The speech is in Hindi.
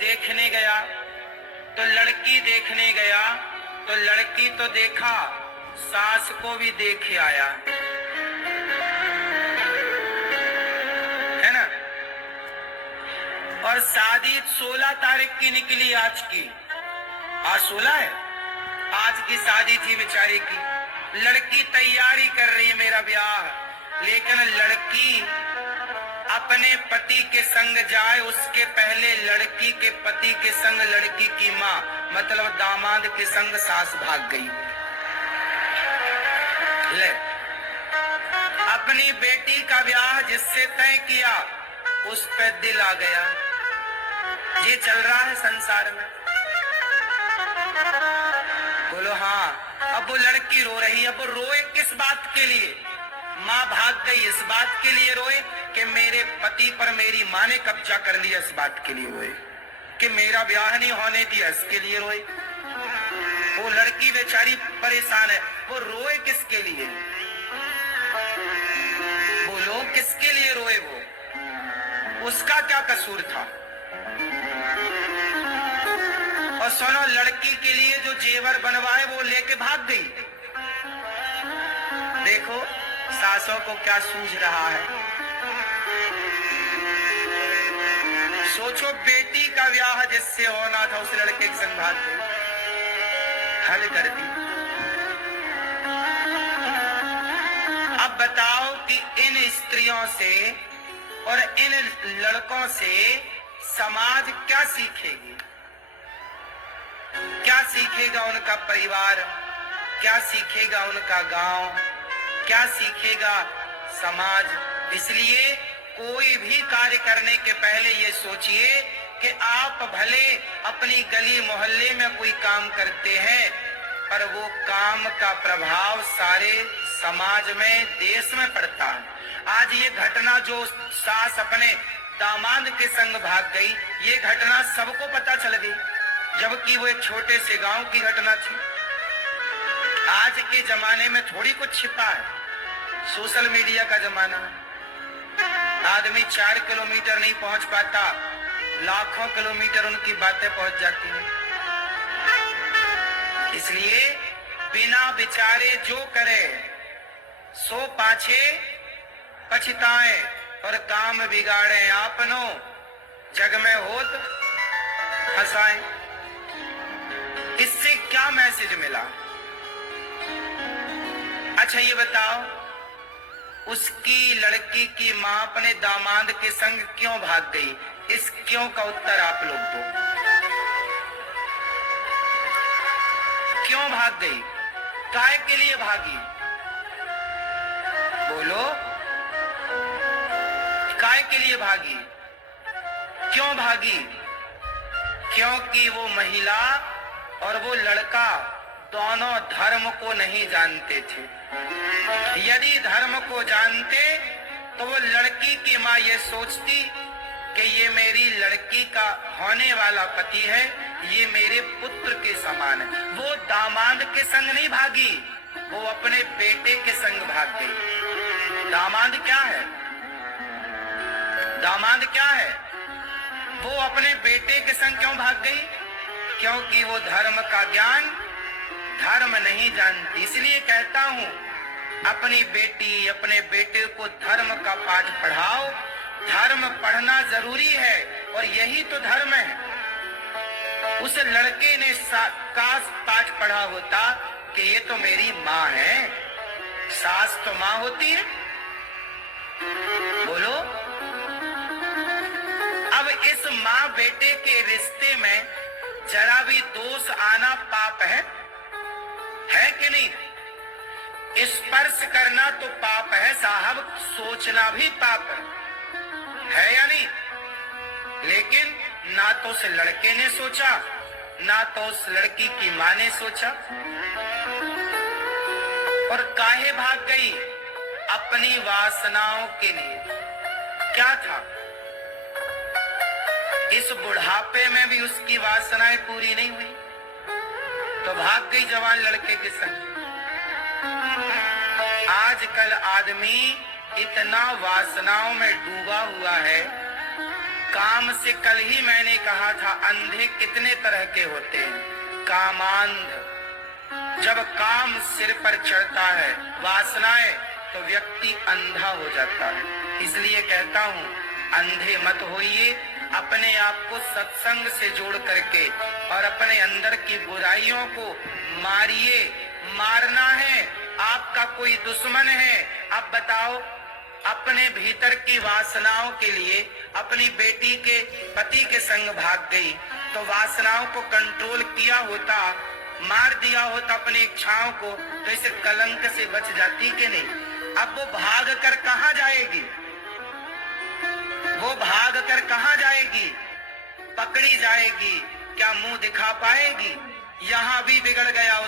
देखने गया तो लड़की देखने गया तो लड़की तो देखा, सास को भी देखे आया, है ना। और शादी 16 तारीख की निकली आज की, आज 16 है, आज की शादी थी बेचारी की। लड़की तैयारी कर रही है मेरा ब्याह, लेकिन लड़की अपने पति के संग जाए उसके पहले लड़की के पति के संग लड़की की माँ मतलब दामाद के संग सास भाग गई। ले, अपनी बेटी का ब्याह जिससे तय किया उस पे दिल आ गया। ये चल रहा है संसार में। बोलो हाँ। अब वो लड़की रो रही है। अब वो रोए किस बात के लिए? माँ भाग गई इस बात के लिए रोए कि मेरे पति पर मेरी माँ ने कब्जा कर लिया, इस बात के लिए रोए कि मेरा ब्याह नहीं होने दिया, इसके लिए रोए। वो लड़की बेचारी परेशान है। वो रोए किसके लिए? बोलो किसके लिए रोए? वो उसका क्या कसूर था? और सुनो, लड़की के लिए जो जेवर बनवाए वो लेके भाग गई। देखो सासों को क्या सूझ रहा है। सोचो, बेटी का ब्याह जिससे होना था उस लड़के के संग भाग गई, हल कर दी। अब बताओ कि इन स्त्रियों से और इन लड़कों से समाज क्या सीखेगी? क्या सीखेगा उनका परिवार? क्या सीखेगा उनका गांव? क्या सीखेगा समाज? इसलिए कोई भी कार्य करने के पहले ये सोचिए कि आप भले अपनी गली मोहल्ले में कोई काम करते हैं, पर वो काम का प्रभाव सारे समाज में, देश में पड़ता है। आज ये घटना जो सास अपने दामाद के संग भाग गई, ये घटना सबको पता चल गई, जबकि वो एक छोटे से गांव की घटना थी। आज के जमाने में थोड़ी कुछ छिपा है, सोशल मीडिया का जमाना है। आदमी 4 किलोमीटर नहीं पहुंच पाता, लाखों किलोमीटर उनकी बातें पहुंच जाती हैं। इसलिए बिना विचारे जो करे सो पाछे पछताए, और काम बिगाड़े आपनो, जग में होत हंसाए। इससे क्या मैसेज मिला? अच्छा ये बताओ, उसकी लड़की की मां अपने दामाद के संग क्यों भाग गई? इस क्यों का उत्तर आप लोग दो। क्यों भाग गई? काय के लिए भागी? बोलो, काय के लिए भागी? क्यों भागी? क्योंकि वो महिला और वो लड़का दोनों धर्म को नहीं जानते थे। यदि धर्म को जानते तो वो लड़की की माँ ये सोचती कि ये मेरी लड़की का होने वाला पति है, ये मेरे पुत्र के समान है। वो दामाद के संग नहीं भागी, वो अपने बेटे के संग भाग गई। दामाद क्या है? दामाद क्या है? वो अपने बेटे के संग क्यों भाग गई? क्योंकि वो धर्म का ज्ञान, धर्म नहीं जानती। इसलिए कहता हूं, अपनी बेटी अपने बेटे को धर्म का पाठ पढ़ाओ। धर्म पढ़ना जरूरी है और यही तो धर्म है। उस लड़के ने काश पाठ पढ़ा होता कि ये तो मेरी माँ है। सास तो माँ होती है। बोलो, अब इस माँ बेटे के रिश्ते में जरा भी दोष आना पाप है कि नहीं? स्पर्श करना तो पाप है साहब, सोचना भी पाप है या नहीं? लेकिन ना तो उस लड़के ने सोचा, ना तो उस लड़की की माँ ने सोचा। और काहे भाग गई? अपनी वासनाओं के लिए। क्या था? इस बुढ़ापे में भी उसकी वासनाएं पूरी नहीं हुई तो भाग गई जवान लड़के के संग। आजकल आदमी इतना वासनाओं में डूबा हुआ है काम से कल ही मैंने कहा था, अंधे कितने तरह के होते हैं। कामांध, जब काम सिर पर चढ़ता है, वासनाएं, तो व्यक्ति अंधा हो जाता है। इसलिए कहता हूँ, अंधे मत होइए, अपने आप को सत्संग से जोड़ करके और अपने अंदर की बुराइयों को मारिए। मारना है, आपका कोई दुश्मन है। अब बताओ, अपने भीतर की वासनाओं के लिए अपनी बेटी के पति के संग भाग गई, तो वासनाओं को कंट्रोल किया होता, मार दिया होता अपनी इच्छाओं को, तो इस कलंक से बच जाती कि नहीं। अब वो भाग कर कहाँ जाएगी? वो भाग कर कहाँ जाएगी? पकड़ी जाएगी, क्या मुंह दिखा पाएगी? यहाँ भी बिगड़ गया